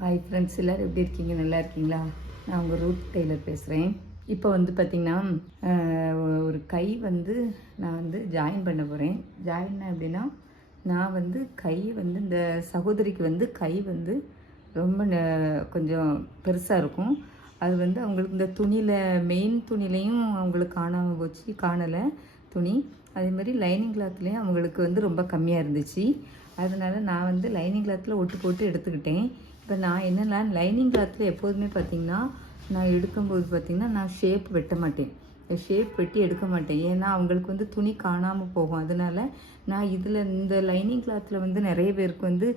Hi friends, எல்லோரும் எப்படி இருக்கீங்க? நல்லா இருக்கீங்களா? நான் உங்கள் ரூட் டெய்லர் பேசுகிறேன். இப்போ வந்து பார்த்திங்கன்னா ஒரு கை வந்து நான் வந்து ஜாயின் பண்ண போகிறேன். ஜாயின் அப்படின்னா நான் வந்து கை வந்து இந்த சகோதரிக்கு வந்து கை வந்து ரொம்ப கொஞ்சம் பெருசாக இருக்கும். அது வந்து அவங்களுக்கு இந்த துணியில் மெயின் துணிலையும் அவங்களுக்கு காணாமல் போச்சு, காணலை துணி. அதேமாதிரி லைனிங் கிளாத்லேயும் அவங்களுக்கு வந்து ரொம்ப கம்மியாக இருந்துச்சு. அதனால் நான் வந்து லைனிங் கிளாத்தில் ஒட்டு போட்டு எடுத்துக்கிட்டேன். இப்போ நான் என்னென்னா லைனிங் கிளாத்தில் எப்போதுமே பார்த்திங்கன்னா நான் எடுக்கும்போது பார்த்திங்கன்னா நான் ஷேப் வெட்ட மாட்டேன், ஷேப் வெட்டி எடுக்க மாட்டேன். ஏன்னா அவங்களுக்கு வந்து துணி காணாமல் போகும். அதனால் நான் இதில் இந்த லைனிங் கிளாத்தில் வந்து நிறைய பேருக்கு வந்து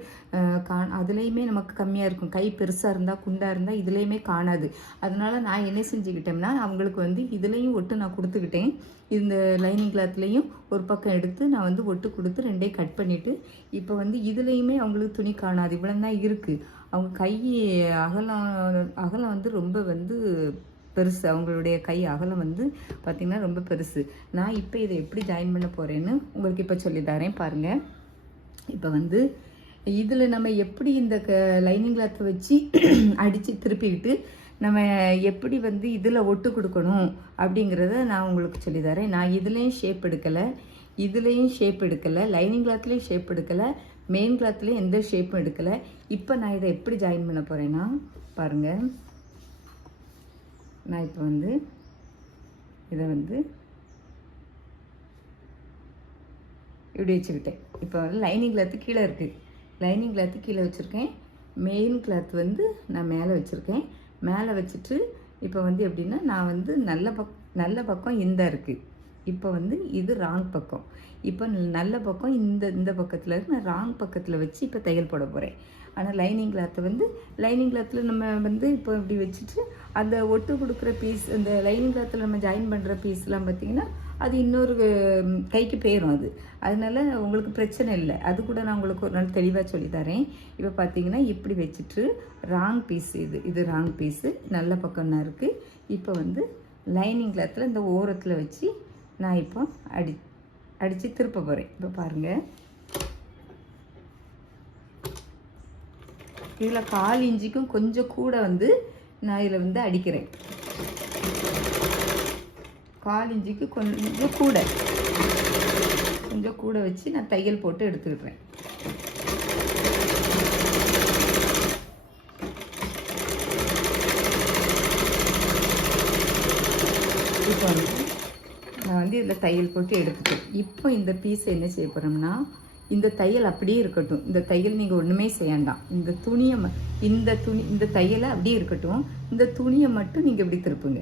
அதுலேயுமே நமக்கு கம்மியாக இருக்கும். கை பெருசாக இருந்தால் குண்டாக இருந்தால் இதுலேயுமே காணாது. அதனால் நான் என்ன செஞ்சுக்கிட்டேன்னா அவங்களுக்கு வந்து இதுலேயும் ஒட்டு நான் கொடுத்துக்கிட்டேன். இந்த லைனிங் கிளாத்லேயும் ஒரு பக்கம் எடுத்து நான் வந்து ஒட்டு கொடுத்து ரெண்டையும் கட் பண்ணிவிட்டு இப்போ வந்து இதுலேயுமே அவங்களுக்கு துணி காணாது. இவ்வளோ தான் இருக்குது. அவங்க கை அகலம் வந்து ரொம்ப வந்து பெருசு. அவங்களுடைய கை அகலம் வந்து பார்த்திங்கன்னா ரொம்ப பெருசு. நான் இப்போ இதை எப்படி ஜாயின் பண்ண போகிறேன்னு உங்களுக்கு இப்போ சொல்லித்தரேன் பாருங்கள். இப்போ வந்து இதில் நம்ம எப்படி இந்த லைனிங் கிளாத்தை வச்சு அடித்து திருப்பிக்கிட்டு நம்ம எப்படி வந்து இதில் ஒட்டு கொடுக்கணும் அப்படிங்கிறத நான் உங்களுக்கு சொல்லித்தரேன். நான் இதுலேயும் ஷேப் எடுக்கலை, இதுலேயும் ஷேப் எடுக்கலை, லைனிங் கிளாத்லேயும் ஷேப் எடுக்கலை, மெயின் கிளாத்லேயும் எந்த ஷேப்பும் எடுக்கலை. இப்போ நான் இதை எப்படி ஜாயின் பண்ண போகிறேன்னா பாருங்கள். நான் இப்போ வந்து இதை வந்து இப்படி வச்சுக்கிட்டேன். இப்போ வந்து லைனிங் கிளாத்து கீழே இருக்குது, லைனிங் கிளாத்து கீழே வச்சுருக்கேன். மெயின் கிளாத் வந்து நான் மேலே வச்சுருக்கேன். மேலே வச்சுட்டு இப்போ வந்து எப்படின்னா நான் வந்து நல்ல பக்கம் இந்த இருக்குது. இப்போ வந்து இது ராங் பக்கம். இப்போ நல்ல பக்கம் இந்த பக்கத்தில் இருக்கு. நான் ராங் பக்கத்தில் வச்சு இப்போ தையல் போட போகிறேன். ஆனால் லைனிங் கிளாத்தை வந்து லைனிங் கிளாத்தில் நம்ம வந்து இப்போ இப்படி வச்சுட்டு அந்த ஒட்டு கொடுக்குற பீஸ், அந்த லைனிங் கிளாத்தில் நம்ம ஜாயின் பண்ணுற பீஸ்லாம் பார்த்திங்கன்னா அது இன்னொரு கைக்கு போயிடும். அதனால உங்களுக்கு பிரச்சனை இல்லை. அது கூட நான் உங்களுக்கு ஒரு நாள் தெளிவாக சொல்லித்தரேன். இப்போ பார்த்தீங்கன்னா இப்படி வச்சுட்டு ராங் பீஸ், இது ராங் பீஸு, நல்ல பக்கம்னா இருக்குது. இப்போ வந்து லைனிங் கிளாத்தில் இந்த ஓரத்தில் வச்சு நான் இப்போ அடித்து திருப்ப போகிறேன். இப்போ பாருங்கள், இதில் 1/4 இன்ச்சுக்கும் கொஞ்சம் கூட வந்து நான் இதில் வந்து அடிக்கிறேன். 1/4 இன்ச்சுக்கு கொஞ்சம் கூட வச்சு நான் தையல் போட்டு எடுத்துக்கிட்டுறேன். இப்போ வந்து நான் வந்து இதில் தையல் போட்டு எடுத்துட்டேன். இப்போ இந்த பீஸை என்ன செய்ய போகிறோம்னா இந்த தையல் அப்படியே இருக்கட்டும். இந்த தையல் நீங்கள் ஒன்றுமே செய்யண்டாம். இந்த தையலை அப்படியே இருக்கட்டும். இந்த துணியை மட்டும் நீங்கள் இப்படி திருப்புங்க.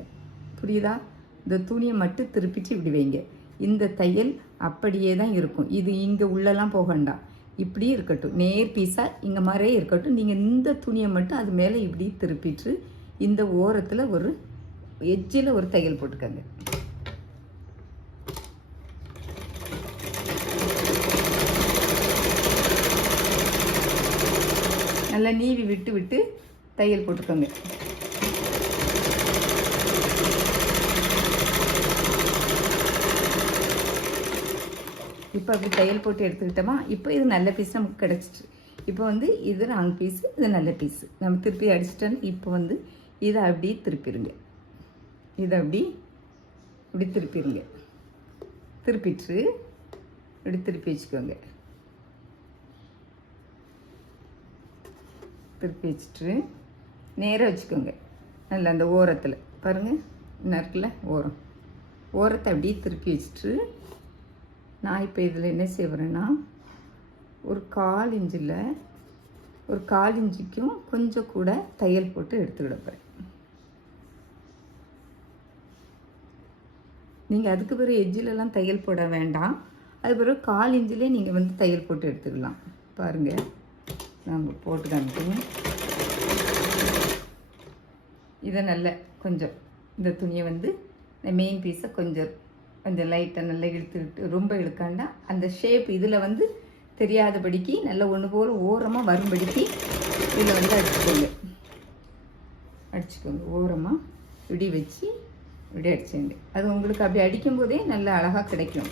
புரியுதா? இந்த துணியை மட்டும் திருப்பிட்டு இப்படி வைங்க. இந்த தையல் அப்படியே தான் இருக்கும். இது இங்கே உள்ளெல்லாம் போகண்டாம், இப்படியே இருக்கட்டும். நேர் பீஸாக இங்கே மாதிரியே இருக்கட்டும். நீங்கள் இந்த துணியை மட்டும் அது மேலே இப்படி திருப்பிட்டு இந்த ஓரத்தில் ஒரு எட்ஜில் ஒரு தையல் போட்டுக்கோங்க. நல்லா நீவி விட்டு தையல் போட்டுக்கோங்க. இப்போ அப்படி தையல் போட்டு எடுத்துக்கிட்டோமா. இப்போ இது நல்ல பீஸ் நமக்கு கிடச்சிட்டு. இப்போ வந்து இது ராங் பீஸு, இது நல்ல பீஸு. நம்ம திருப்பி அடிச்சிட்டோன்னு இப்போ வந்து இதை அப்படியே திருப்பிடுங்க. இதை இப்படி திருப்பிடுங்க. திருப்பிட்டு இப்படி திருப்பி வச்சுக்கோங்க. திருப்பி வச்சுட்டு நேராக வச்சுக்கோங்க. நல்லா அந்த ஓரத்தில் பாருங்கள், இன்னும் இருக்குல்ல ஓரத்தை அப்படியே திருப்பி வச்சுட்டு நான் இப்போ இதில் என்ன செய்வேன்னா ஒரு 1/4 இன்ச்சுக்கும் கொஞ்சம் கூட தையல் போட்டு எடுத்துக்கிட போகிறேன். நீங்கள் அதுக்கு பிறகு எஜ்ஜிலலாம் தையல் போட வேண்டாம். அது பிறகு 1/4 இன்ச்சிலே நீங்கள் வந்து தையல் போட்டு எடுத்துக்கலாம். பாருங்கள், நாங்கள் போட்டு காமிப்போம். இதை நல்ல கொஞ்சம் இந்த துணியை வந்து இந்த மெயின் பீஸை கொஞ்சம் லைட்டாக நல்லா இழுத்துக்கிட்டு, ரொம்ப இழுக்காண்டா அந்த ஷேப் இதில் வந்து தெரியாதபடிக்கு நல்ல ஒன்று போல் ஓரமாக வரும்படிக்கு இதில் வந்து அடிச்சுக்கோங்க. ஓரமாக இப்படி வச்சு இப்படி அடிச்சுங்க. அது உங்களுக்கு அப்படி அடிக்கும்போதே நல்ல அழகாக கிடைக்கும்.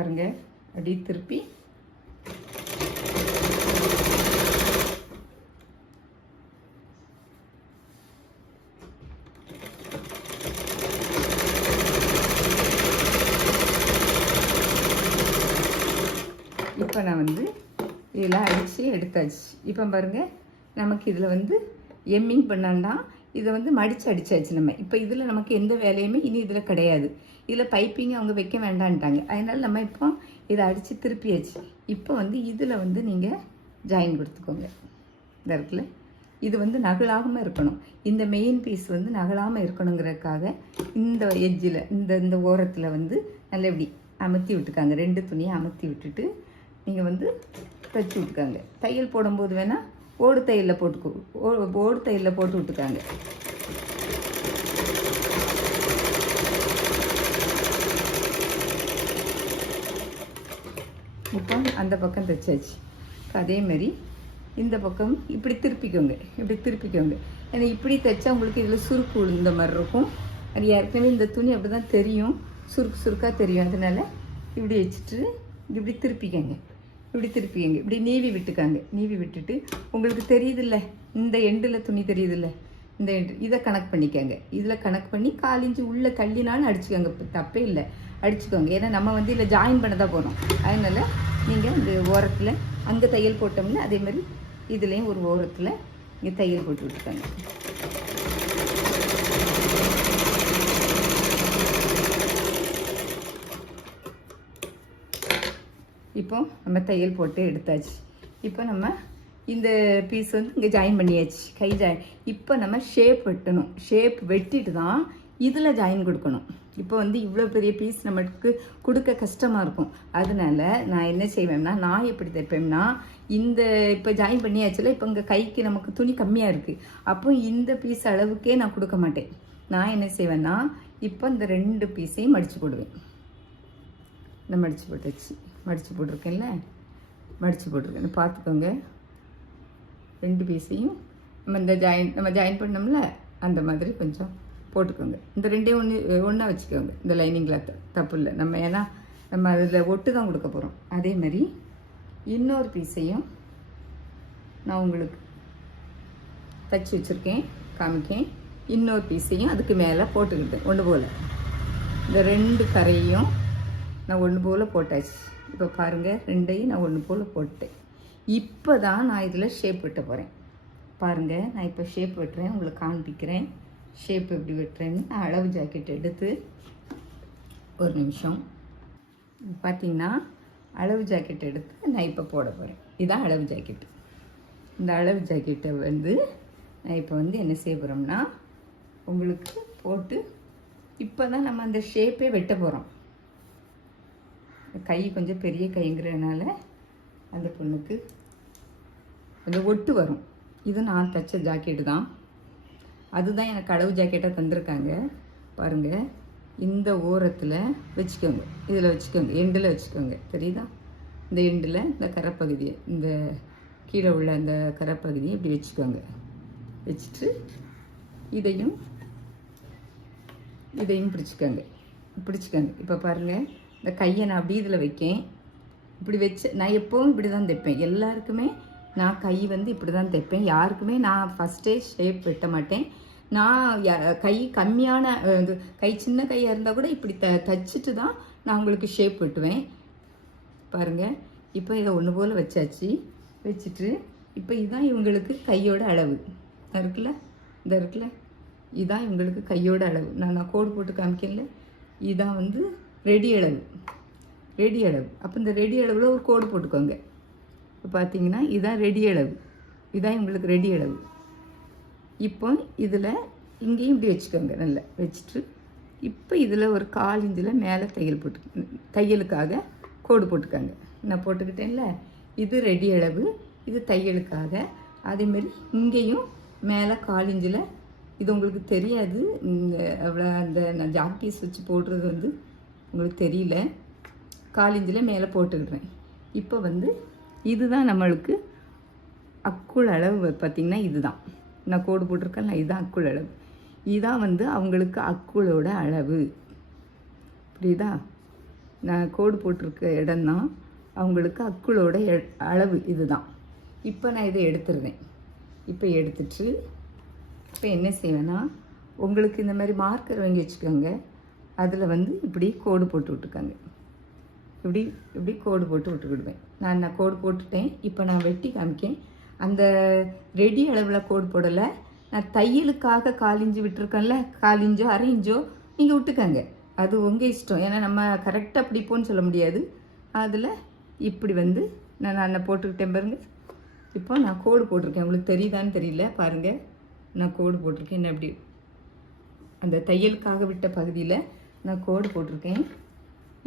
பாருங்கள், அப்படியே திருப்பி இப்போ நான் வந்து இதெல்லாம் அடித்து எடுத்தாச்சு. இப்போ பாருங்கள், நமக்கு இதில் வந்து எம்மிங் பண்ணாண்டா இதை வந்து மடித்து அடித்தாச்சு நம்ம. இப்போ இதில் நமக்கு எந்த வேலையுமே இனி இதில் கிடையாது. இதில் பைப்பிங் அவங்க வைக்க வேண்டான்ட்டாங்க. அதனால் நம்ம இப்போ இதை அடித்து திருப்பியாச்சு. இப்போ வந்து இதில் வந்து நீங்கள் ஜாயின் கொடுத்துக்கோங்க. இந்த இருக்குல்ல, இது வந்து நகலாகாமல் இருக்கணும். இந்த மெயின் பீஸ் வந்து நகலாமல் இருக்கணுங்கிறதுக்காக இந்த எட்ஜில் இந்த ஓரத்தில் வந்து நல்ல இப்படி அமுத்தி விட்டுக்காங்க. 2 துணியை அமுத்தி விட்டுட்டு நீங்கள் வந்து தைச்சி விட்டுக்காங்க. தையல் போடும்போது வேணால் ஓடு தையலில் ஓடு தையலில் போட்டு விட்டுக்காங்க. இப்போ அந்த பக்கம் தைச்சாச்சு. அதே மாதிரி இந்த பக்கம் இப்படி திருப்பிக்கோங்க. ஏன்னா இப்படி தைச்சா உங்களுக்கு இதில் சுருக்கு விழுந்த மாதிரி இருக்கும். அது ஏற்கனவே இந்த துணி அப்படி தான் தெரியும், சுருக்காக தெரியும். அதனால் இப்படி வச்சுட்டு இப்படி திருப்பிக்கங்க. இப்படி நீவி விட்டுட்டு உங்களுக்கு தெரியுதில்ல, இந்த எண்டில் துணி தெரியுதில்ல, இந்த எண்டு இதை கனெக்ட் பண்ணிக்கோங்க. இதில் கனெக்ட் பண்ணி 1/4 இன்ச்சு உள்ளே தள்ளினாலும் அடிச்சுக்கோங்க, தப்பே இல்லை, அடிச்சுக்கோங்க. ஏன்னா நம்ம வந்து இதில் ஜாயின் பண்ண தான் போகிறோம். அதனால் நீங்கள் இந்த ஓரத்தில் அங்கே தையல் போட்டோம்னா அதே மாதிரி இதுலேயும் ஒரு ஓரத்தில் இங்கே தையல் போட்டு விட்டுக்கோங்க. இப்போ நம்ம தையல் போட்டு எடுத்தாச்சு. இப்போ நம்ம இந்த பீஸ் வந்து இங்கே ஜாயின் பண்ணியாச்சு, கை ஜாயின். இப்போ நம்ம ஷேப் வெட்டணும். ஷேப் வெட்டிட்டு தான் இதில் ஜாயின் கொடுக்கணும். இப்போ வந்து இவ்வளோ பெரிய பீஸ் நமக்கு கொடுக்க கஷ்டமாக இருக்கும். அதனால நான் என்ன செய்வேன்னா, நான் எப்படி தைப்பேன்னா, இந்த இப்போ ஜாயின் பண்ணியாச்சுல, இப்போ இங்கே கைக்கு நமக்கு துணி கம்மியாக இருக்குது. அப்போ இந்த பீஸ் அளவுக்கே நான் கொடுக்க மாட்டேன். நான் என்ன செய்வேன்னா, இப்போ இந்த 2 பீஸையும் மடித்து போடுவேன். நான் மடித்து போட்டிருக்கேன்ல, மடித்து போட்டிருக்கேன் பார்த்துக்கோங்க. 2 பீஸையும் நம்ம ஜாயின் பண்ணோம்ல, அந்த மாதிரி கொஞ்சம் போட்டுக்கோங்க. இந்த 2ஐயும் ஒன்றா வச்சுக்கோங்க. இந்த லைனிங் கிளாத்தை தப்பு இல்லை, நம்ம ஏன்னா நம்ம அதில் ஒட்டு தான் கொடுக்க போகிறோம். அதே மாதிரி இன்னொரு பீஸையும் நான் உங்களுக்கு தச்சு வச்சுருக்கேன், காமிக்கேன். இன்னொரு பீஸையும் அதுக்கு மேலே போட்டுக்கிட்டேன் ஒன்று போல். இந்த 2 கரையும் நான் ஒன்று போல் போட்டாச்சு. இப்போ பாருங்கள், 2ஐயும் நான் ஒன்று போல் போட்டேன். இப்போ தான் நான் இதில் ஷேப் வெட்ட போகிறேன். பாருங்கள், நான் இப்போ ஷேப் வெட்டுறேன், உங்களுக்கு காண்பிக்கிறேன். ஷேப் எப்படி வெட்டுறேன்னு அளவு ஜாக்கெட் எடுத்து ஒரு நிமிஷம் பார்த்தீங்கன்னா, அளவு ஜாக்கெட் எடுத்து நான் இப்போ போட போகிறேன். இதுதான் அளவு ஜாக்கெட்டு. இந்த அளவு ஜாக்கெட்டை வந்து நான் இப்போ வந்து என்ன செய்ய போகிறோம்னா, உங்களுக்கு போட்டு இப்போ தான் நம்ம அந்த ஷேப்பே வெட்ட போகிறோம். கை கொஞ்சம் பெரிய கைங்கிறதுனால அந்த பொண்ணுக்கு கொஞ்சம் ஒட்டு வரும். இது நான் தைச்ச ஜாக்கெட்டு தான். அதுதான் எனக்கு அளவு ஜாக்கெட்டாக தந்திருக்காங்க. பாருங்கள், இந்த ஓரத்தில் வச்சுக்கோங்க, இதில் வச்சுக்கோங்க, எண்டில் வச்சுக்கோங்க. தெரியுதா? இந்த எண்டில் இந்த கரைப்பகுதியை, இந்த கீழே உள்ள அந்த கரைப்பகுதியை இப்படி வச்சுக்கோங்க. வச்சுட்டு இதையும் பிடிச்சிக்கோங்க. இப்போ பாருங்கள், இந்த கையை நான் அப்படி இதில் வைக்கேன். இப்படி வச்சு நான் எப்போவும் இப்படி தான் தைப்பேன். எல்லாருக்குமே நான் கை வந்து இப்படி தான் தைப்பேன். யாருக்குமே நான் ஃபஸ்ட்டே ஷேப் வெட்ட மாட்டேன். நான் கை கம்மியான கை சின்ன கையாக இருந்தால் கூட இப்படி தைச்சிட்டு தான் நான் உங்களுக்கு ஷேப் வெட்டுவேன். பாருங்கள், இப்போ இதை ஒன்று போல் வச்சாச்சு. வச்சுட்டு இப்போ இதுதான் இவங்களுக்கு கையோட அளவு இருக்குல்ல, இந்த இருக்குல்ல, இதுதான் இவங்களுக்கு கையோட அளவு. நான் கோடு போட்டு காமிக்கல, இதுதான் வந்து ரெடி அளவு. அப்போ இந்த ரெடி அளவில் ஒரு கோடு போட்டுக்கோங்க. இப்போ பார்த்தீங்கன்னா இதுதான் ரெடி அளவு, இதுதான் இவங்களுக்கு ரெடி அளவு. இப்போ இதில் இங்கேயும் இப்படி வச்சுக்கோங்க, நல்லா வச்சுட்டு இப்போ இதில் ஒரு 1/4 இன்ச்சில் மேலே தையலுக்காக கோடு போட்டுக்கோங்க. நான் போட்டுக்கிட்டேன்ல, இது ரெடி அளவு, இது தையலுக்காக. அதேமாரி இங்கேயும் மேலே 1/4 இன்ச்சில், இது உங்களுக்கு தெரியாது, அவ்வளோ அந்த நான் ஜாக் பீஸ் வச்சு போடுறது வந்து உங்களுக்கு தெரியல, 1/4 இன்ச்சில் மேலே போட்டுக்கிடுறேன். இப்போ வந்து இதுதான் நம்மளுக்கு அக்குள் அளவு. பார்த்திங்கன்னா இதுதான் நான் கோடு போட்டிருக்கேன்ல, இதுதான் அக்குள் அளவு. இதுதான் வந்து அவங்களுக்கு அக்குளோட அளவு. புரியுதா? நான் கோடு போட்டிருக்க இடம்தான் அவங்களுக்கு அக்குளோட அளவு இதுதான். இப்போ நான் இதை எடுத்துருவேன். இப்போ எடுத்துட்டு இப்போ என்ன செய்வேன்னா, உங்களுக்கு இந்த மாதிரி மார்க்கர் வாங்கி வச்சுக்கோங்க. அதில் வந்து இப்படி கோடு போட்டு விட்டுக்கோங்க. இப்படி இப்படி கோடு போட்டு விட்டுக்கிடுவேன். நான் கோடு போட்டுட்டேன். இப்போ நான் வெட்டி காமிக்கேன். அந்த ரெடி அளவில் கோடு போடலை. நான் தையலுக்காக 1/4 இன்ச்சு விட்டுருக்கேன்ல, 1/4 இன்ச்சோ 1/2 இன்ச்சோ நீங்கள் விட்டுக்கோங்க. அது உங்கள் இஷ்டம். ஏன்னா நம்ம கரெக்டாக பிடிப்போன்னு சொல்ல முடியாது. அதில் இப்படி வந்து நான் போட்டுக்கிட்டேன் பாருங்கள். இப்போ நான் கோடு போட்டிருக்கேன். உங்களுக்கு தெரியுதான்னு தெரியல, பாருங்கள். நான் கோடு போட்டிருக்கேன். என்ன அப்படி அந்த தையலுக்காக விட்ட பகுதியில் நான் கோடு போட்டிருக்கேன்.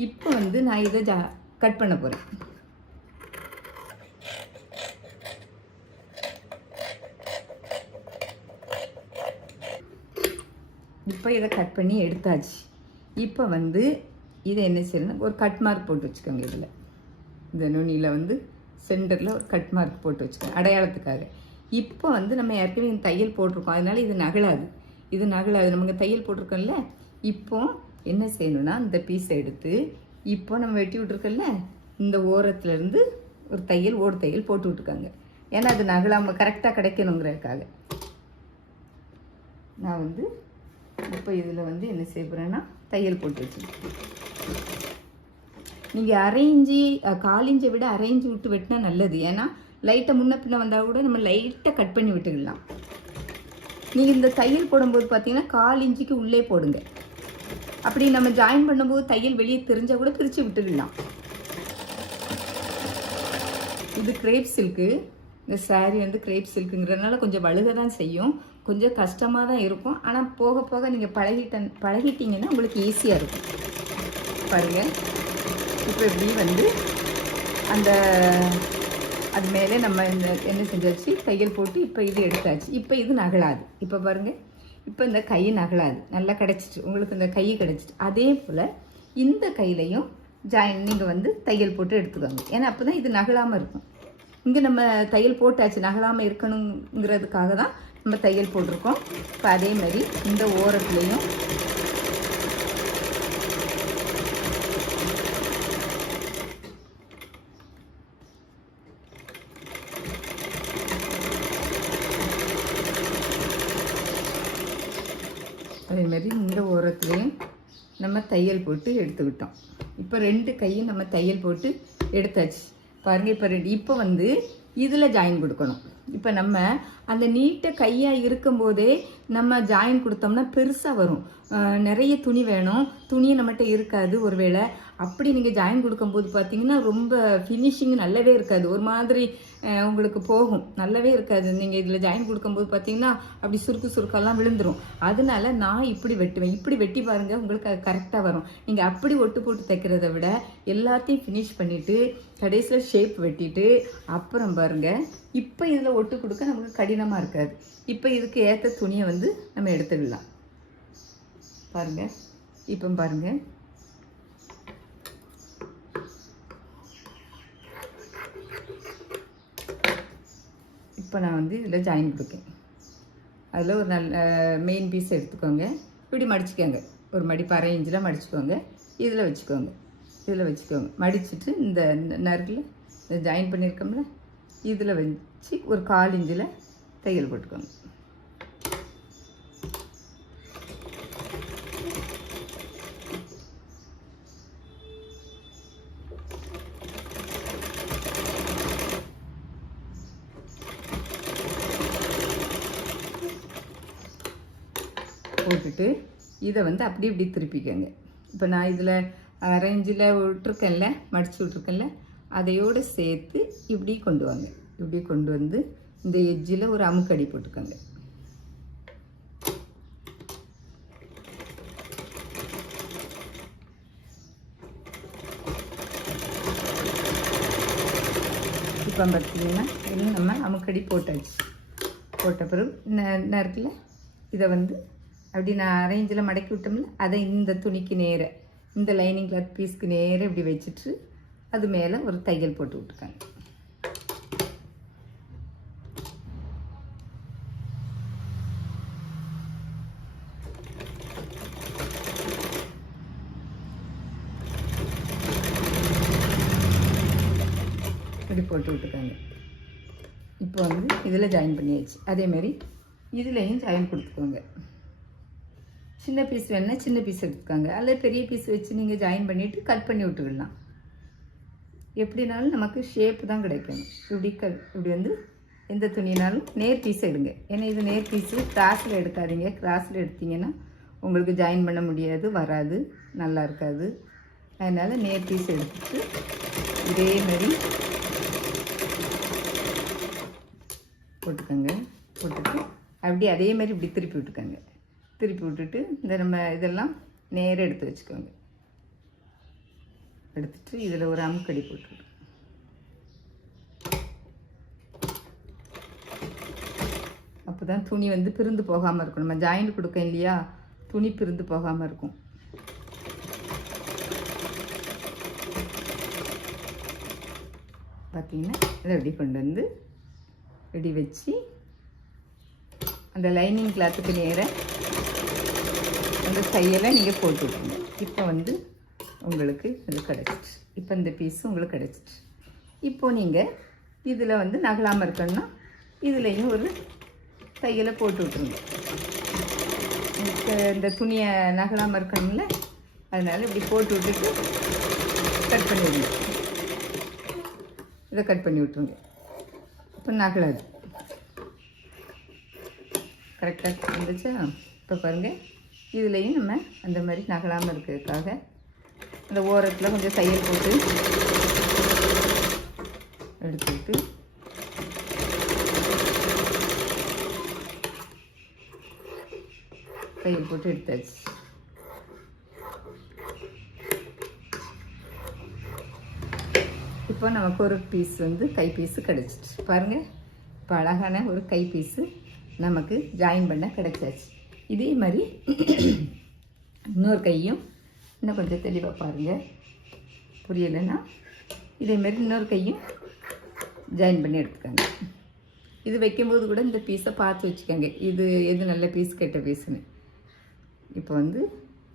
இப்போ வந்து நான் இதை கட் பண்ண போகிறேன். இப்போ இதை கட் பண்ணி எடுத்தாச்சு. இப்போ வந்து இதை என்ன செய்யணும்னா, ஒரு கட் மார்க் போட்டு வச்சுக்கோங்க. இதில் இந்த நுனியில் வந்து சென்டரில் ஒரு கட் மார்க் போட்டு வச்சுக்கோங்க அடையாளத்துக்காக. இப்போ வந்து நம்ம ஏற்கனவே தையல் போட்டிருக்கோம், அதனால இது நகலாது. இது நகலாது, நமக்கு தையல் போட்டிருக்கோம்ல. இப்போ என்ன செய்யணும்னா, இந்த பீஸை எடுத்து இப்போ நம்ம வெட்டி விட்ருக்கோம்ல, இந்த ஓரத்துலேருந்து ஒரு தையல் ஓடு தையல் போட்டு விட்டுருக்காங்க. ஏன்னா அது நகலாமல் கரெக்டாக கிடைக்கணுங்கிறதுக்காக. நான் வந்து இப்போ இதில் வந்து என்ன செய்ய போகிறேன்னா, தையல் போட்டு வச்சுருக்கேன். நீங்கள் 1/2 இன்ச்சு 1/4 இன்ச்சை விட 1/2 இன்ச்சு விட்டு வெட்டினா நல்லது. ஏன்னா லைட்டாக முன்ன பின்ன வந்தால் கூட நம்ம லைட்டாக கட் பண்ணி விட்டுக்கலாம். நீங்கள் இந்த தையல் போடும்போது பார்த்தீங்கன்னா 1/4 இன்ச்சுக்கு உள்ளே போடுங்க. அப்படி நம்ம ஜாயின் பண்ணும்போது தையல் வெளியே தெரிஞ்சால் கூட பிரித்து விட்டுடலாம். இது கிரேப் சில்க்கு. இந்த சாரீ வந்து கிரேப் சில்க்குங்கிறதுனால கொஞ்சம் வழுக தான் செய்யும், கொஞ்சம் கஷ்டமாக தான் இருக்கும். ஆனால் போக போக நீங்கள் பழகிட்டீங்கன்னா உங்களுக்கு ஈஸியாக இருக்கும். பாருங்கள், இப்போ இப்படி வந்து அது மேலே நம்ம இந்த என்ன செஞ்சாச்சு, தையல் போட்டு இப்போ இது எடுத்தாச்சு. இப்போ இது நகலாது. இப்போ பாருங்கள், இப்போ இந்த கை நகலாது, நல்லா கிடச்சிட்டு உங்களுக்கு இந்த கை கிடச்சிட்டு. அதே போல் இந்த கையிலையும் நீங்கள் வந்து தையல் போட்டு எடுத்துக்கோங்க. ஏன்னா அப்போ தான் இது நகலாமல் இருக்கும். இங்கே நம்ம தையல் போட்டாச்சு, நகலாமல் இருக்கணுங்கிறதுக்காக தான் நம்ம தையல் போட்டிருக்கோம். இப்போ அதே மாதிரி இந்த ஓரத்துலேயும் அதேமாதிரி இந்த ஓரத்துலேயும் நம்ம தையல் போட்டு எடுத்துக்கிட்டோம். இப்போ 2 கையும் நம்ம தையல் போட்டு எடுத்தாச்சு. பாருங்கள், இப்போ வந்து இதில் ஜாயின் கொடுக்கணும். இப்போ நம்ம அந்த நீட்டை கையாக இருக்கும்போதே நம்ம ஜாயின் கொடுத்தோம்னா பெருசாக வரும். நிறைய துணி வேணும், துணியை நம்மகிட்ட இருக்காது. ஒருவேளை அப்படி நீங்கள் ஜாயின் கொடுக்கும்போது பார்த்தீங்கன்னா ரொம்ப ஃபினிஷிங் நல்லாவே இருக்காது, ஒரு மாதிரி உங்களுக்கு போகும், நல்லாவே இருக்காது. நீங்கள் இதில் ஜாயின் கொடுக்கும்போது பார்த்தீங்கன்னா அப்படி சுருக்கெல்லாம் விழுந்துடும். அதனால நான் இப்படி வெட்டுவேன். இப்படி வெட்டி பாருங்கள், உங்களுக்கு அது கரெக்டாக வரும். நீங்கள் அப்படி ஒட்டு போட்டு தைக்கிறத விட எல்லாத்தையும் ஃபினிஷ் பண்ணிவிட்டு கடைசியில் ஷேப் வெட்டிட்டு அப்புறம் பாருங்கள், இப்போ இதில் ஒட்டு கொடுக்க நமக்கு கடினமாக இருக்காது. இப்போ இதுக்கு ஏற்ற துணியை வந்து நம்ம எடுத்துக்கலாம். பாருங்கள், இப்போ பாருங்கள், இப்போ நான் வந்து இதில் ஜாயின் கொடுக்கேன். அதில் ஒரு நல்ல மெயின் பீஸ் எடுத்துக்கோங்க. இப்படி மடிச்சுக்கோங்க, ஒரு மடிப்பு 1/2 இன்ச்சில் மடிச்சுக்கோங்க. இதில் வச்சுக்கோங்க. மடிச்சுட்டு இந்த நறுக்கில் இந்த ஜாயின் பண்ணியிருக்கோம்ல, இதில் வச்சு ஒரு 1/4 இன்ச்சில் தையல் போட்டுக்கோங்க. போட்டுட்டு இதை வந்து அப்படி இப்படி திருப்பிக்கோங்க. இப்போ நான் இதில் 1/2 இன்ச்சில் விட்டுருக்கேன்ல, மடித்து விட்ருக்கேன்ல, அதையோடு சேர்த்து இப்படி கொண்டு வாங்க. இப்படி கொண்டு வந்து இந்த எட்ஜில் ஒரு அமுக்கடி போட்டுக்கோங்க. இப்போ பார்த்தீங்கன்னா இன்னும் நம்ம அமுக்கடி போட்டாச்சு. போட்ட பிறகு என்ன இருக்குல்ல, இதை வந்து அப்படி நான் 1/2 இன்ச்சில் மடக்கி விட்டோம்ல, அதை இந்த துணிக்கு நேர இந்த லைனிங் கிளாத் பீஸ்க்கு நேராக இப்படி வச்சுட்டு அது மேலே ஒரு தையல் போட்டு விட்டுருக்காங்க. இப்படி போட்டு விட்டுக்காங்க. இப்போ வந்து இதில் ஜாயின் பண்ணியாச்சு. அதேமாரி இதுலேயும் ஜாயின் கொடுத்துக்கோங்க. சின்ன பீஸ் வேணுன்னா சின்ன பீஸ் எடுத்துக்காங்க, அல்லது பெரிய பீஸ் வச்சு நீங்கள் ஜாயின் பண்ணிவிட்டு கட் பண்ணி விட்டுக்கலாம். எப்படினாலும் நமக்கு ஷேப்பு தான் கிடைக்கும். இப்படி வந்து எந்த துணினாலும் நேர் பீஸ் எடுங்க. ஏன்னா இது நேர் பீஸு, கிராஸில் எடுக்காதீங்க. கிராஸில் எடுத்திங்கன்னா உங்களுக்கு ஜாயின் பண்ண முடியாது, வராது, நல்லா இருக்காது. அதனால் நேர் பீஸ் எடுத்துட்டு இதே மாதிரி போட்டுக்கோங்க. போட்டுட்டு அப்படி அதே மாதிரி இப்படி திருப்பி விட்டுக்கோங்க. திருப்பி விட்டுட்டு இந்த நம்ம இதெல்லாம் நேராக எடுத்து வச்சுக்கோங்க. எடுத்துட்டு இதில் ஒரு அமுக்கடி போட்டுவிடும். அப்போ தான் துணி வந்து பிரிந்து போகாமல் இருக்கும். நம்ம ஜாயிண்ட் கொடுக்க இல்லையா, துணி பிரிந்து போகாமல் இருக்கும். பார்த்தீங்கன்னா இதை இப்படி கொண்டு வந்து இப்படி வச்சு அந்த லைனிங் கிளாத்துக்கு நேராக அந்த தையலை நீங்கள் போட்டு விட்டுருங்க. இப்போ வந்து உங்களுக்கு இது கிடச்சிச்சு. இப்போ இந்த பீஸு உங்களுக்கு கிடச்சிச்சு. இப்போது நீங்கள் இதில் வந்து நகலாமல் இருக்கணும்னா இதுலேயும் ஒரு தையலை போட்டு விட்ருங்க. இந்த துணியை நகலாமல் இருக்கணும்ல, அதனால் இப்படி போட்டு விட்டுட்டு கட் பண்ணி விடுங்க. இதை கட் பண்ணி விட்ருங்க. இப்போ நகலாது கரெக்டாக இருந்துச்சா? இப்போ பாருங்கள், இதுலேயும் நம்ம அந்த மாதிரி நகலாமல் இருக்கிறதுக்காக அந்த ஓரத்தில் கொஞ்சம் தையல் போட்டு எடுத்துக்கிட்டு தையல் போட்டு எடுத்தாச்சு. இப்போ நமக்கு ஒரு பீஸ் வந்து கை பீஸு கிடச்சிச்சு. பாருங்கள், இப்போ அழகான ஒரு கை பீஸு நமக்கு ஜாயின் பண்ண கிடச்சாச்சு. இதே மாதிரி இன்னொரு கையும் இன்னும் கொஞ்சம் தெளிவாக பாருங்கள், புரியலைன்னா இதேமாரி இன்னொரு கையும் ஜாயின் பண்ணி எடுத்துக்கோங்க. இது வைக்கும்போது கூட இந்த பீஸை பார்த்து வச்சுக்கோங்க, இது எது நல்ல பீஸ் கெட்ட பீஸுன்னு. இப்போ வந்து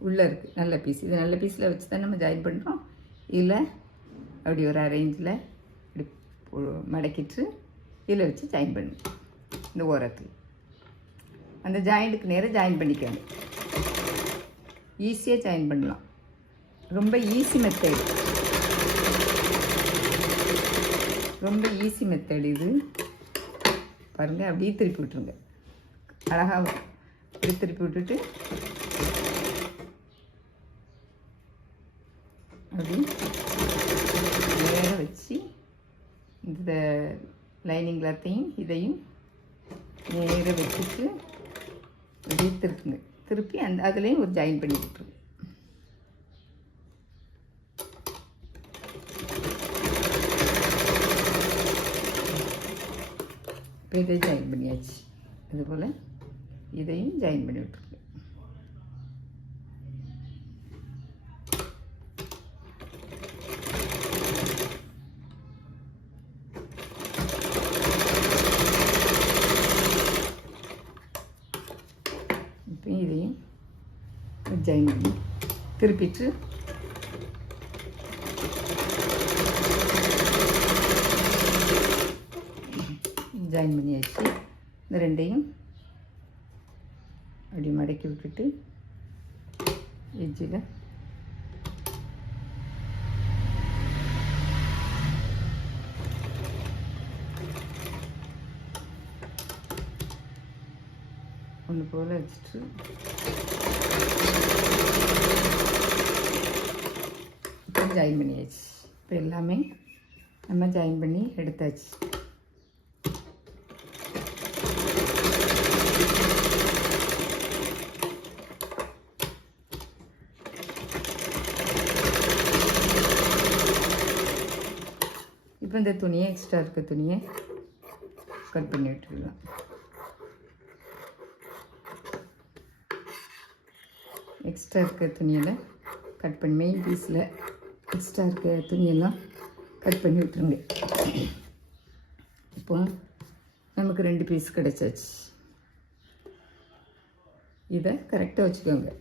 உள்ளே இருக்குது நல்ல பீஸ், இது நல்ல பீஸில் வச்சு தான் நம்ம ஜாயின் பண்ணுறோம். இதில் அப்படி ஒரு அரேஞ்சில் இப்படி மடக்கிட்டு இதில் வச்சு ஜாயின் பண்ணு. இந்த ஓரத்தில் அந்த ஜாயிண்ட்டுக்கு நேராக ஜாயின் பண்ணிக்கோங்க. ஈஸியாக ஜாயின் பண்ணலாம். ரொம்ப ஈஸி மெத்தட், ரொம்ப ஈஸி மெத்தட் இது. பாருங்கள், அப்படியே திருப்பி விட்டுருங்க. அழகாக இப்படி திருப்பி விட்டுட்டு அப்படி நேராக வச்சு இந்த லைனிங் கிளாத்தையும் இதையும் நேராக வச்சுட்டு அப்படியே திருப்புங்க. திருப்பி அந்த அதுலேயும் ஒரு ஜாயின் பண்ணி விட்டுருங்க. இப்போ இதை ஜாயின் பண்ணியாச்சு. இதுபோல் இதையும் ஜாயின் பண்ணி விட்டுருங்க. இப்போ இதையும் ஜாயின் பண்ணி திருப்பிட்டு ஜாயின் பண்ணியாச்சு. இந்த ரெண்டையும் அப்படி மடக்கி விட்டுட்டு எட்ஜில் ஒன்று போல் வச்சுட்டு இப்போ ஜாயின் பண்ணியாச்சு. இப்போ எல்லாமே நம்ம ஜாயின் பண்ணி எடுத்தாச்சு. இப்போ இந்த துணியை, எக்ஸ்ட்ரா இருக்க துணியை கட் பண்ணி விட்டுடலாம். எக்ஸ்ட்ரா இருக்க துணியில் கட் பண்ணி, மெயின் பீஸில் எக்ஸ்ட்ரா இருக்க துணியெல்லாம் கட் பண்ணி விட்டுருங்க. இப்போ நமக்கு 2 பீஸ் கிடச்சாச்சு. இதை கரெக்டாக வச்சுக்கோங்க.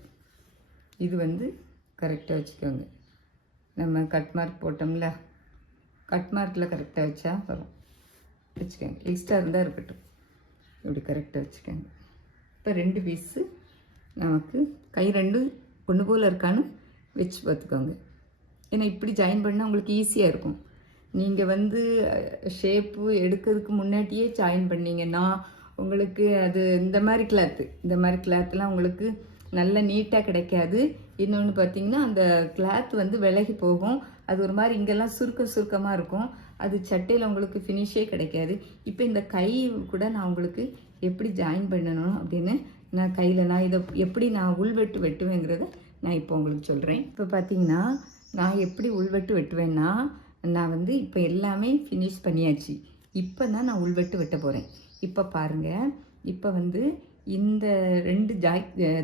இது வந்து கரெக்டாக வச்சுக்கோங்க. நம்ம கட் மார்க் போட்டோம்ல, கட் மார்க்கில் கரெக்டாக வச்சா வரும். வச்சுக்கோங்க, எக்ஸ்ட்ரா இருந்தால் இருக்கட்டும். இப்படி கரெக்டாக வச்சுக்கோங்க. இப்போ 2 பீஸு நமக்கு கை 2 ஒன்று போல் இருக்கான்னு வச்சு பார்த்துக்கோங்க. ஏன்னா இப்படி ஜாயின் பண்ணால் உங்களுக்கு ஈஸியாக இருக்கும். நீங்கள் வந்து ஷேப்பு எடுக்கிறதுக்கு முன்னாடியே ஜாயின் பண்ணிங்கன்னா உங்களுக்கு அது இந்த மாதிரி கிளாத்லாம் உங்களுக்கு நல்ல நீட்டாக கிடைக்காது. இன்னொன்று பார்த்தீங்கன்னா அந்த கிளாத் வந்து விலகி போகும். அது ஒரு மாதிரி இங்கெல்லாம் சுருக்கமாக இருக்கும். அது சட்டையில் உங்களுக்கு ஃபினிஷே கிடைக்காது. இப்போ இந்த கை கூட நான் உங்களுக்கு எப்படி ஜாயின் பண்ணணும் அப்படின்னு நான் கையில் நான் இதை எப்படி நான் உள்வெட்டு வெட்டுவேங்கிறத நான் இப்போ உங்களுக்கு சொல்கிறேன். இப்போ பார்த்தீங்கன்னா நான் எப்படி உள்வெட்டு வெட்டுவேன்னா, நான் வந்து இப்போ எல்லாமே ஃபினிஷ் பண்ணியாச்சு. இப்போ தான் நான் உள்வெட்டு வெட்ட போகிறேன். இப்போ பாருங்கள், இப்போ வந்து இந்த 2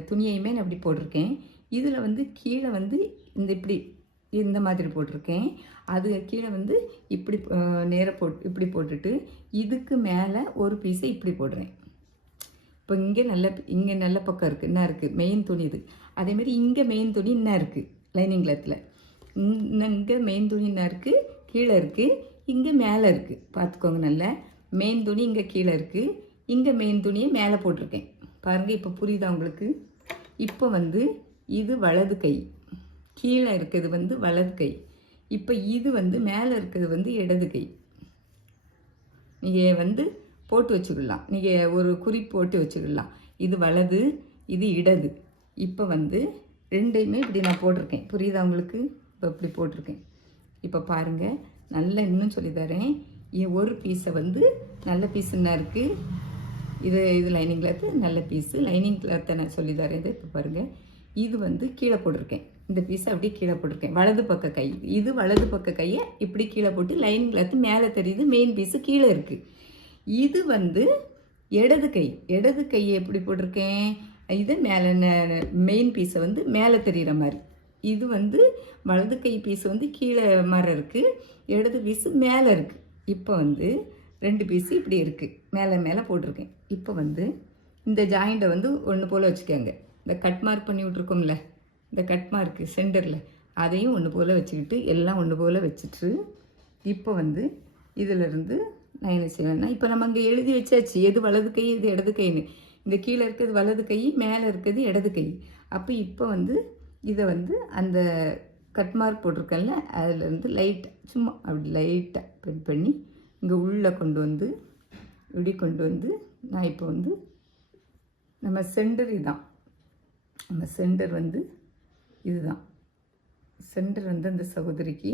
துணியையுமே நான் இப்படி போட்டிருக்கேன். இதில் வந்து கீழே வந்து இந்த மாதிரி போட்டிருக்கேன். அது கீழே வந்து இப்படி நேராக இப்படி போட்டுட்டு இதுக்கு மேலே ஒரு பீஸை இப்படி போடுறேன். இப்போ இங்கே நல்ல பக்கம் இருக்குது, என்ன இருக்குது மெயின் துணி இது. அதேமாரி இங்கே மெயின் துணி என்ன இருக்குது லைனிங் கிளாத்தில். இங்கே மெயின் துணி என்ன இருக்குது, கீழே இருக்குது, இங்கே மேலே இருக்குது. பார்த்துக்கோங்க, நல்ல மெயின் துணி இங்கே கீழே இருக்குது, இங்கே மெயின் துணியை மேலே போட்டிருக்கேன். பாருங்கள், இப்போ புரியுதா உங்களுக்கு? இப்போ வந்து இது வலது கை, கீழே இருக்கிறது வந்து வலது கை. இப்போ இது வந்து மேலே இருக்கிறது வந்து இடது கை. நீங்கள் வந்து போட்டு வச்சுக்கலாம், நீங்கள் ஒரு குறிப்பு போட்டு வச்சுக்கலாம். இது வலது, இது இடது. இப்போ வந்து 2யுமே இப்படி நான் போட்டிருக்கேன். புரியுதா உங்களுக்கு? இப்போ இப்படி போட்டிருக்கேன். இப்போ பாருங்கள், நல்லா இன்னும் சொல்லித்தரேன். ஒரு பீஸை வந்து நல்ல பீஸுன்னா இருக்குது, இது லைனிங் கிளாத்து நல்ல பீஸு. லைனிங் கிளாத்தை நான் சொல்லித்தரேன். இது இப்போ பாருங்கள், இது வந்து கீழே போட்டிருக்கேன். இந்த பீஸை அப்படியே கீழே போட்டிருக்கேன். வலது பக்க கை, இது வலது பக்க கையை இப்படி கீழே போட்டு லைனிங் கிளாத்து மேலே தெரியுது, மெயின் பீஸு கீழே இருக்குது. இது வந்து இடது கையை எப்படி போட்டிருக்கேன், இது மேலே மெயின் பீஸை வந்து மேலே தெரிகிற மாதிரி. இது வந்து வலது கை பீஸ் வந்து கீழே மாதிரி இருக்குது, இடது பீஸு மேலே இருக்குது. இப்போ வந்து 2 பீஸு இப்படி இருக்குது, மேலே போட்டிருக்கேன். இப்போ வந்து இந்த ஜாயிண்ட்டை வந்து ஒன்று போல் வச்சுக்கோங்க. இந்த கட் மார்க் பண்ணி விட்ருக்கோம்ல, இந்த கட் மார்க்கு சென்டரில் அதையும் ஒன்று போல் வச்சுக்கிட்டு எல்லாம் ஒன்று போல் வச்சுட்டு, இப்போ வந்து இதிலிருந்து நான் என்ன செய்வேன்னா, இப்போ நம்ம அங்கே எழுதி வச்சாச்சு எது வலது கை எது இடது கைன்னு. இந்த கீழே இருக்கிறது வலது கை, மேலே இருக்கிறது இடது கை. அப்போ இப்போ வந்து இதை வந்து அந்த கட் மார்க் போட்டிருக்கேன்ல, அதிலேருந்து சும்மா அப்படி லைட்டாக பெட் பண்ணி இங்கே உள்ளே கொண்டு வந்து இப்படி கொண்டு வந்து நான் இப்போ வந்து நம்ம சென்டர் இதுதான், நம்ம சென்டர் வந்து இதுதான் சென்டர் வந்து அந்த சகோதரிக்கு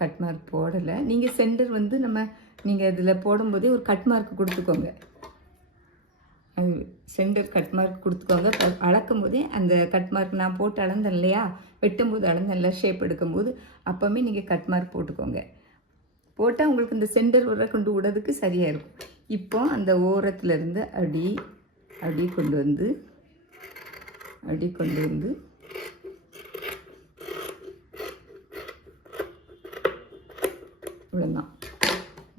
கட் மார்க் போடலை. நீங்கள் சென்டர் வந்து நீங்கள் இதில் போடும்போதே ஒரு கட் மார்க் கொடுத்துக்கோங்க. சென்டர் கட் மார்க் கொடுத்துக்கோங்க. அளக்கும் போதே அந்த கட் மார்க் நான் போட்டு அளந்தேன் இல்லையா, வெட்டும்போது அளந்தேன்ல ஷேப் எடுக்கும்போது, அப்போவுமே நீங்கள் கட் மார்க் போட்டுக்கோங்க. போட்டால் உங்களுக்கு இந்த சென்டர் வர கொண்டு விடுறதுக்கு சரியாக இருக்கும். இப்போ அந்த ஓரத்துலேருந்து அப்படி கொண்டு வந்து இவ்வளோதான்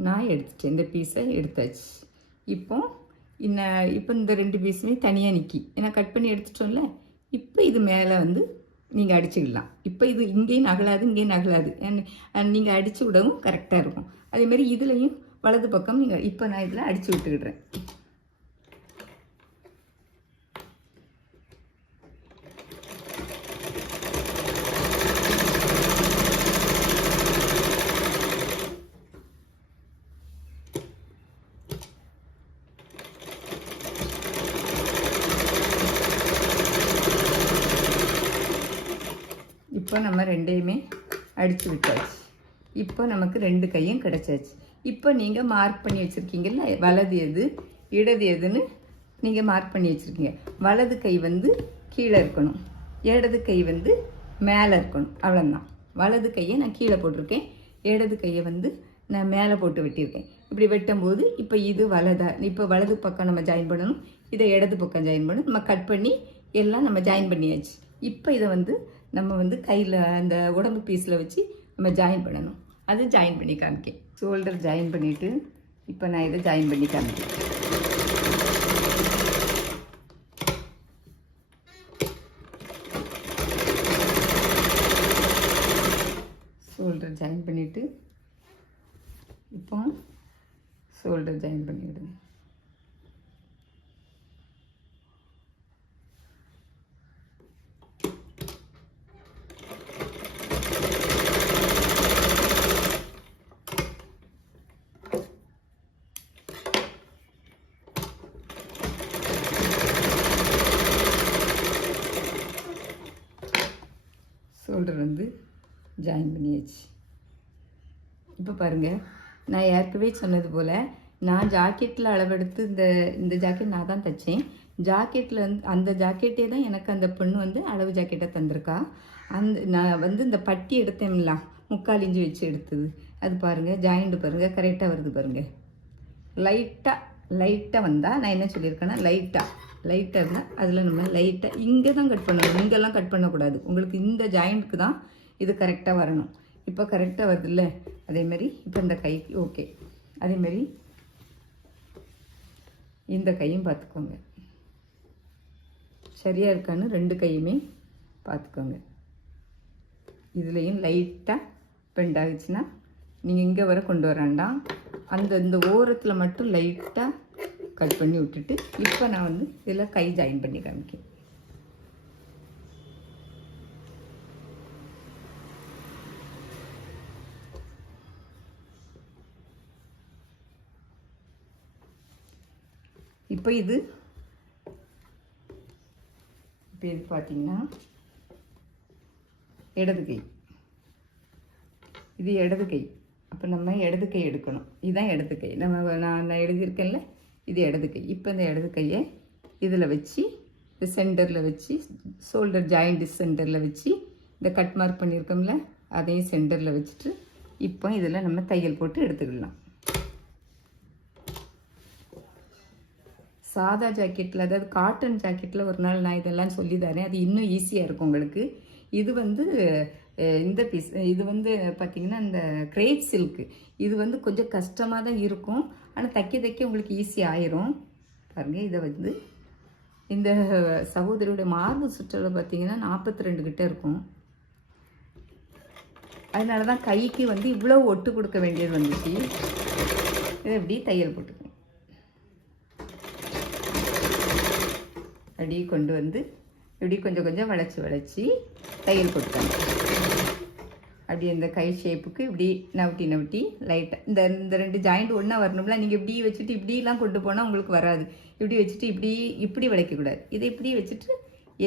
நான் எடுத்துட்டேன். இந்த பீஸை எடுத்தாச்சு. இப்போ இந்த 2 பீஸுமே தனியாக நிற்கி, ஏன்னா கட் பண்ணி எடுத்துட்டோம்ல. இப்போ இது மேலே வந்து நீங்கள் அடிச்சுக்கலாம். இப்போ இது இங்கேயும் நகலாது, நீங்கள் அடித்து விடவும் கரெக்டாக இருக்கும். அதேமாதிரி இதுலேயும் வலது பக்கம் இப்போ நான் இதில் அடித்து விட்டுக்கிடுறேன். இப்போ நம்ம 2யுமே அடித்து விட்டாச்சு. இப்போ நமக்கு 2 கையும் கிடச்சாச்சு. இப்போ நீங்கள் மார்க் பண்ணி வச்சுருக்கீங்கல்ல, வலது எது இடது எதுன்னு நீங்கள் மார்க் பண்ணி வச்சுருக்கீங்க. வலது கை வந்து கீழே இருக்கணும், இடது கை வந்து மேலே இருக்கணும், அவ்வளோதான். வலது கையை நான் கீழே போட்டிருக்கேன், இடது கையை வந்து நான் மேலே போட்டு வெட்டியிருக்கேன். இப்படி வெட்டும்போது இப்போ இது இப்போ வலது பக்கம் நம்ம ஜாயின் பண்ணணும், இதை இடது பக்கம் ஜாயின் பண்ணணும். நம்ம கட் பண்ணி எல்லாம் நம்ம ஜாயின் பண்ணியாச்சு. இப்போ இதை வந்து நம்ம வந்து கையில் அந்த உடம்பு பீஸில் வச்சு நம்ம ஜாயின் பண்ணணும். அது ஜாயின் பண்ணி காமிக்கேன். ஷோல்டர் ஜாயின் பண்ணிவிட்டு இப்போ நான் இதை ஜாயின் பண்ணி காமிக்கேன். ஷோல்டர் ஜாயின் பண்ணிவிட்டு இப்போ ஷோல்டர் ஜாயின் பண்ணிவிடுங்க. ஷோல்டர் வந்து ஜாயின் பண்ணியாச்சு. இப்போ பாருங்கள், நான் ஏற்கனவே சொன்னது போல் நான் ஜாக்கெட்டில் அளவெடுத்து இந்த ஜாக்கெட் நான் தான் தைச்சேன். ஜாக்கெட்டில் வந்து அந்த ஜாக்கெட்டே தான் எனக்கு அந்த பொண்ணு வந்து அளவு ஜாக்கெட்டை தந்திருக்கா. நான் வந்து இந்த பட்டி எடுத்தேன்ல 3/4 இன்ச்சு வச்சு எடுத்தது, அது பாருங்கள் ஜாயிண்ட்டு பாருங்கள் கரெக்டாக வருது பாருங்கள். லைட்டாக வந்தால் நான் என்ன சொல்லியிருக்கேன்னா லைட்டாக இருந்தால் அதில் நம்ம லைட்டாக இங்கே தான் கட் பண்ணணும், இங்கெல்லாம் கட் பண்ணக்கூடாது. உங்களுக்கு இந்த ஜாயிண்ட்டுக்கு தான் இது கரெக்டாக வரணும். இப்போ கரெக்டாக வருதுல்ல, அதேமாரி இப்போ இந்த கைக்கு ஓகே. அதேமாரி இந்த கையும் பார்த்துக்கோங்க சரியாக இருக்கான்னு 2 கையுமே பார்த்துக்கோங்க. இதுலேயும் லைட்டாக பெண்ட் ஆகிடுச்சுன்னா நீங்கள் இங்கே வர கொண்டு வராண்டாம், இந்த ஓரத்தில் மட்டும் லைட்டாக கட் பண்ணி விட்டுட்டு இப்போ நான் வந்து இதில் கை ஜாயின் பண்ணி காமிக்கிறேன். இப்போ இது பார்த்தீங்கன்னா இடது கை, இது இடது கை. அப்போ நம்ம இடது கை எடுக்கணும். இதுதான் இடது கை. நான் எழுதியிருக்கேன்ல, இது இடது கை. இப்போ இந்த இடது கையை இதில் வச்சு இந்த சென்டரில் வச்சு ஷோல்டர் ஜாயிண்ட் சென்டரில் வச்சு இந்த கட் மார்க் பண்ணியிருக்கோம்ல அதையும் சென்டரில் வச்சுட்டு இப்போ இதில் நம்ம தையல் போட்டு எடுத்துக்கலாம். சாதா ஜாக்கெட்டில், அதாவது காட்டன் ஜாக்கெட்டில் ஒரு நாள் நான் இதெல்லாம் சொல்லி தரேன், அது இன்னும் ஈஸியாக இருக்கும் உங்களுக்கு. இது வந்து இந்த பீஸ், இது வந்து பார்த்திங்கன்னா இந்த கிரேப் சில்க்கு, இது வந்து கொஞ்சம் கஷ்டமாக தான் இருக்கும், ஆனால் தைக்க உங்களுக்கு ஈஸியாக ஆயிரும். பாருங்கள், இதை வந்து இந்த சகோதரியோட மார்பு சுற்றளவு பார்த்திங்கன்னா 42 கிட்ட இருக்கும். அதனால தான் கைக்கு வந்து இவ்வளோ ஒட்டு கொடுக்க வேண்டியது வந்துச்சு. இதை எப்படி தையல் போட்டுக்கணும், அப்படி கொண்டு வந்து இப்படி கொஞ்சம் கொஞ்சம் வளைச்சி தையல் போட்டுக்காங்க. அப்படி இந்த கை ஷேப்புக்கு இப்படி நவுட்டி லைட்டாக இந்த 2 ஜாயிண்ட் ஒன்றா வரணும்ல. நீங்கள் இப்படி வச்சுட்டு இப்படிலாம் கொண்டு போனால் உங்களுக்கு வராது. இப்படி வச்சுட்டு இப்படி வளைக்கக்கூடாது. இதை இப்படி வச்சுட்டு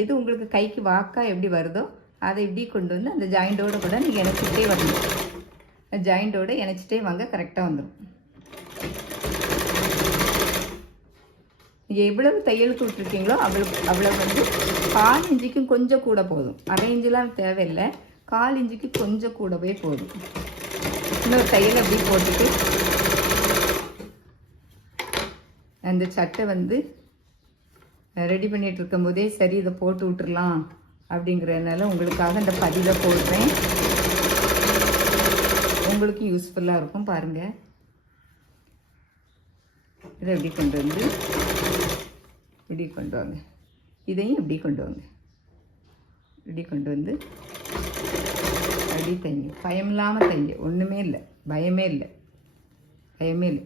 எது உங்களுக்கு கைக்கு வாக்காக எப்படி வருதோ அதை இப்படி கொண்டு வந்து அந்த ஜாயிண்டோடு கூட நீங்கள் இணைச்சிட்டே வரணும். ஜாயிண்டோடு இணைச்சிட்டே வாங்க, கரெக்டாக வந்துடும். நீங்கள் எவ்வளவு தையலுக்கு விட்டுருக்கீங்களோ அவ்வளவு வந்து 1/4 இன்ச்சுக்கும் கொஞ்சம் கூட போதும். 1/2 இன்ச்சுலாம் தேவையில்லை, 1/4 இன்ச்சுக்கு கொஞ்சம் கூடவே போதும். இன்னொரு தையல் அப்படி போட்டுட்டு அந்த சட்டை வந்து ரெடி பண்ணிகிட்டு இருக்கும் போதே சரி இதை போட்டு விட்டுறலாம் அப்படிங்கிறதுனால உங்களுக்காக இந்த பதிவை போடுறேன். உங்களுக்கும் யூஸ்ஃபுல்லாக இருக்கும். பாருங்கள், இதை எப்படி கொண்டு வந்து இப்படி கொண்டு வாங்க, இதையும் இப்படி கொண்டு வாங்க, இப்படி கொண்டு வந்து அப்படி தைங்க. பயம் இல்லாமல் தைங்க, ஒன்றுமே இல்லை, பயமே இல்லை.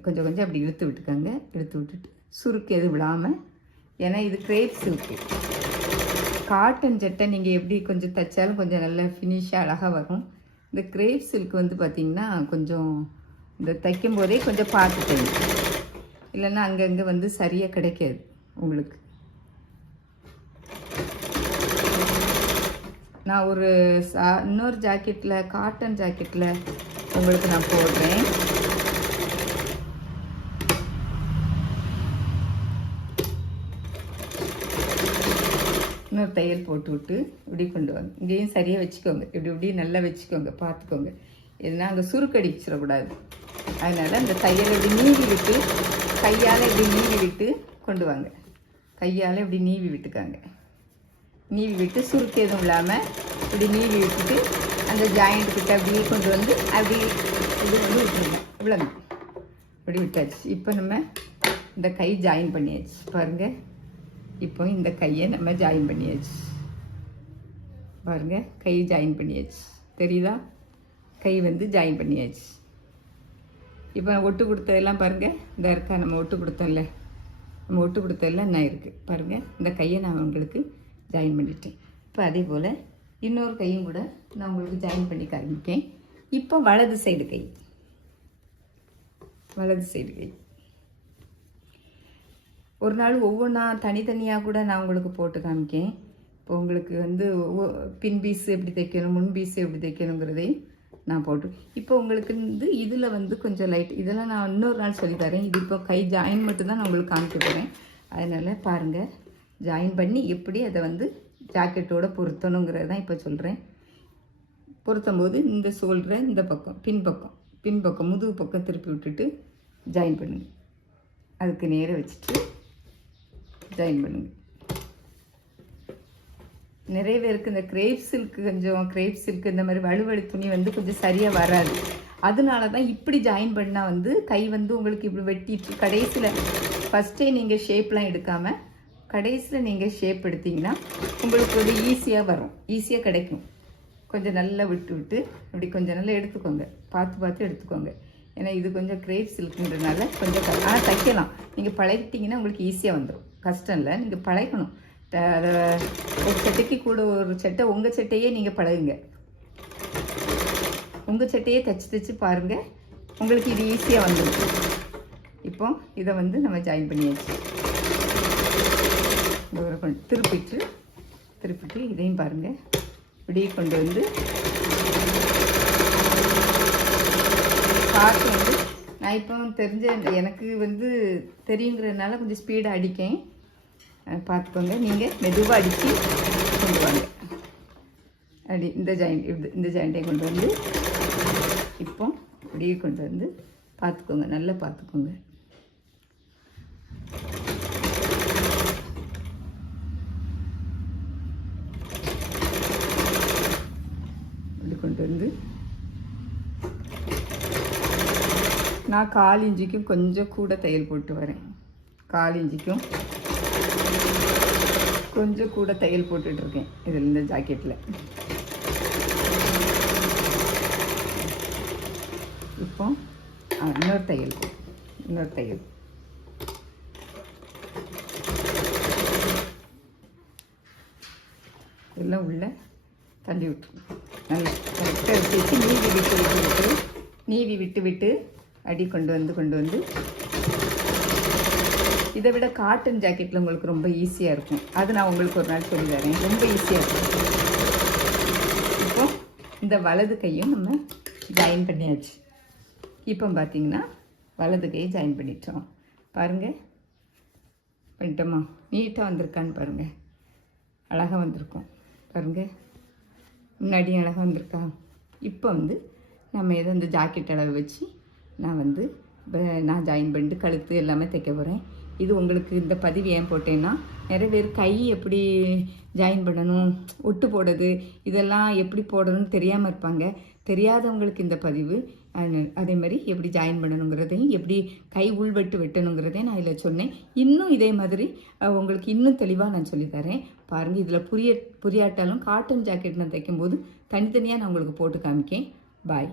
கொஞ்சம் கொஞ்சம் அப்படி இழுத்து விட்டுக்கோங்க. இழுத்து விட்டுட்டு சுருக்கு எதுவும் விடாமல், ஏன்னா இது கிரேப் சில்க்கு. காட்டன் சட்டை நீங்கள் எப்படி கொஞ்சம் தைச்சாலும் கொஞ்சம் நல்ல ஃபினிஷாக அழகாக வரும். இந்த கிரேப் சில்க் வந்து பார்த்திங்கன்னா கொஞ்சம் இந்த தைக்கும் போதே கொஞ்சம் பார்த்து தைங்க, இல்லைன்னா அங்கங்கே வந்து சரியாக கிடைக்காது உங்களுக்கு. நான் ஒரு இன்னொரு ஜாக்கெட்டில், காட்டன் ஜாக்கெட்டில் உங்களுக்கு நான் போடுறேன். இன்னொரு தையல் போட்டு விட்டு இப்படி கொண்டு வாங்க. இங்கேயும் சரியாக வச்சுக்கோங்க, இப்படி நல்லா வச்சுக்கோங்க, பார்த்துக்கோங்க. இதுனா அங்கே சுருக்கடிச்சிடக்கூடாது. அதனால் இந்த தையலை இப்படி நீவி விட்டு, கையால் இப்படி நீவி விட்டு கொண்டு வாங்க. கையால் இப்படி நீவி விட்டுக்காங்க. நீவி விட்டு சுருக்கு எதுவும் இல்லாமல் இப்படி நீவி விட்டுட்டு அந்த ஜாயிண்ட்டுக்கிட்ட அப்படியே கொண்டு வந்து அப்படி இது வந்து விட்டுருங்க. இவ்வளோதான், இப்படி விட்டாச்சு. இப்போ நம்ம இந்த கை ஜாயின் பண்ணியாச்சு. பாருங்கள், இப்போ இந்த கையை நம்ம ஜாயின் பண்ணியாச்சு. பாருங்கள், கை ஜாயின் பண்ணியாச்சு. தெரியுதா? கை வந்து ஜாயின் பண்ணியாச்சு. இப்போ ஒட்டு கொடுத்ததெல்லாம் பாருங்கள், இந்த இருக்கா நம்ம ஒட்டு கொடுத்தோம்ல, நம்ம ஒட்டு கொடுத்ததெல்லாம் என்ன இருக்குது பாருங்கள். இந்த கையை நான் உங்களுக்கு ஜாயின் பண்ணிட்டேன். இப்போ அதே போல் இன்னொரு கையும் கூட நான் உங்களுக்கு ஜாயின் பண்ணி காமிக்கேன். இப்போ வலது சைடு கை, வலது சைடு கை ஒரு நாள் ஒவ்வொன்றா தனித்தனியாக கூட நான் உங்களுக்கு போட்டு காமிக்கேன். இப்போ உங்களுக்கு வந்து பின் பீஸு எப்படி தைக்கணும், முன் பீஸு எப்படி தைக்கணுங்கிறதையும் நான் போட்டு, இப்போ உங்களுக்கு வந்து இதில் வந்து கொஞ்சம் லைட், இதெல்லாம் நான் இன்னொரு நாள் சொல்லித்தரேன். இது இப்போ கை ஜாயின் மட்டும்தான் நான் உங்களுக்கு காமிக்க போகிறேன். அதனால் பாருங்கள், ஜாயின் பண்ணி எப்படி அதை வந்து ஜாக்கெட்டோடு பொருத்தணுங்கிறது தான் இப்போ சொல்கிறேன். பொருத்தும் போது இந்த ஷோல்டரை இந்த பக்கம் பின்பக்கம் முதுகு பக்கம் திருப்பி விட்டுட்டு ஜாயின் பண்ணுங்கள். அதுக்கு நேராக வச்சுட்டு ஜாயின் பண்ணுங்கள். நிறைய பேருக்கு இந்த கிரேப் சில்க்கு இந்த மாதிரி வலுவலி துணி வந்து கொஞ்சம் சரியாக வராது. அதனால தான் இப்படி ஜாயின் பண்ணால் வந்து கை வந்து உங்களுக்கு இப்படி வெட்டிட்டு கடைசியில் ஃபஸ்ட்டே நீங்கள் ஷேப்லாம் எடுக்காமல் கடைசியில் நீங்கள் ஷேப் எடுத்திங்கன்னா உங்களுக்கு வந்து ஈஸியாக வரும், ஈஸியாக கிடைக்கும். கொஞ்சம் நல்லா விட்டு அப்படி கொஞ்சம் நல்லா எடுத்துக்கோங்க, பார்த்து எடுத்துக்கோங்க. ஏன்னா இது கொஞ்சம் கிரேப் சில்க்குன்றதுனால கொஞ்சம் ஆனால் தைக்கலாம். நீங்கள் பழகிட்டிங்கன்னா உங்களுக்கு ஈஸியாக வந்துடும், கஷ்டம் இல்லை. நீங்கள் பழகணும். அதை ஒரு சட்டைக்கு கூட ஒரு சட்டை உங்கள் சட்டையே நீங்கள் பழகுங்க. உங்கள் சட்டையே தைச்சி பாருங்கள், உங்களுக்கு இது ஈஸியாக வந்துடும். இப்போ இதை வந்து நம்ம ஜாயின் பண்ணியாச்சு. திருப்பிட்டு இதையும் பாருங்கள், இப்படியே கொண்டு வந்து பார்த்து வந்து நான் இப்போ எனக்கு வந்து தெரியுங்கிறதுனால கொஞ்சம் ஸ்பீடாக அடிக்கேன். பார்த்துக்கோங்க, நீங்கள் மெதுவாக அடித்து கொண்டு வாங்க. இந்த ஜாயிண்ட்டை கொண்டு வந்து இப்போ இப்படியே கொண்டு வந்து பார்த்துக்கோங்க, நல்லா பார்த்துக்கோங்க. இப்படி கொண்டு வந்து நான் 1/4 இன்ச்சுக்கும் கொஞ்சம் கூட தையல் போட்டு வரேன். 1/4 இன்ச்சுக்கும் கொஞ்சம் கூட தையல் போட்டுட்ருக்கேன் இதில், இந்த ஜாக்கெட்டில். இப்போ இன்னொரு தையல் எல்லாம் உள்ள தள்ளி விட்டுருங்க. நல்லா கரெக்டாக வச்சு நீவி விட்டு அடி கொண்டு வந்து இதை விட காட்டன் ஜாக்கெட்டில் உங்களுக்கு ரொம்ப ஈஸியாக இருக்கும். அது நான் உங்களுக்கு ஒரு நாள் சொல்லி தரேன், ரொம்ப ஈஸியாக இருக்கும். இப்போ இந்த வலது கையும் நம்ம ஜாயின் பண்ணியாச்சு. இப்போ பார்த்தீங்கன்னா வலது கையை ஜாயின் பண்ணிட்டோம். பாருங்கள், பண்ணிட்டோமா? நீட்டாக வந்திருக்கான்னு பாருங்கள், அழகாக வந்திருக்கும் பாருங்கள். முன்னாடியும் அழகாக வந்திருக்கா? இப்போ வந்து நம்ம எதை இந்த ஜாக்கெட் அளவு வச்சு நான் ஜாயின் பண்ணிட்டு கழுத்து எல்லாமே தைக்க போகிறேன். இது உங்களுக்கு இந்த பதிவு ஏன் போட்டேன்னா, நிறைய பேர் கை எப்படி ஜாயின் பண்ணணும், ஒட்டு போடுறது, இதெல்லாம் எப்படி போடணும்னு தெரியாமல் இருப்பாங்க. தெரியாதவங்களுக்கு இந்த பதிவு. அதே மாதிரி எப்படி ஜாயின் பண்ணணுங்கிறதையும் எப்படி கை உள்வெட்டு வெட்டணுங்கிறதையும் நான் இதில் சொன்னேன். இன்னும் இதே மாதிரி உங்களுக்கு இன்னும் தெளிவாக நான் சொல்லித்தரேன். பாருங்கள், இதில் புரியாட்டாலும் காட்டன் ஜாக்கெட் நான் தைக்கும்போது தனித்தனியாக நான் உங்களுக்கு போட்டு காமிக்கேன். பாய்.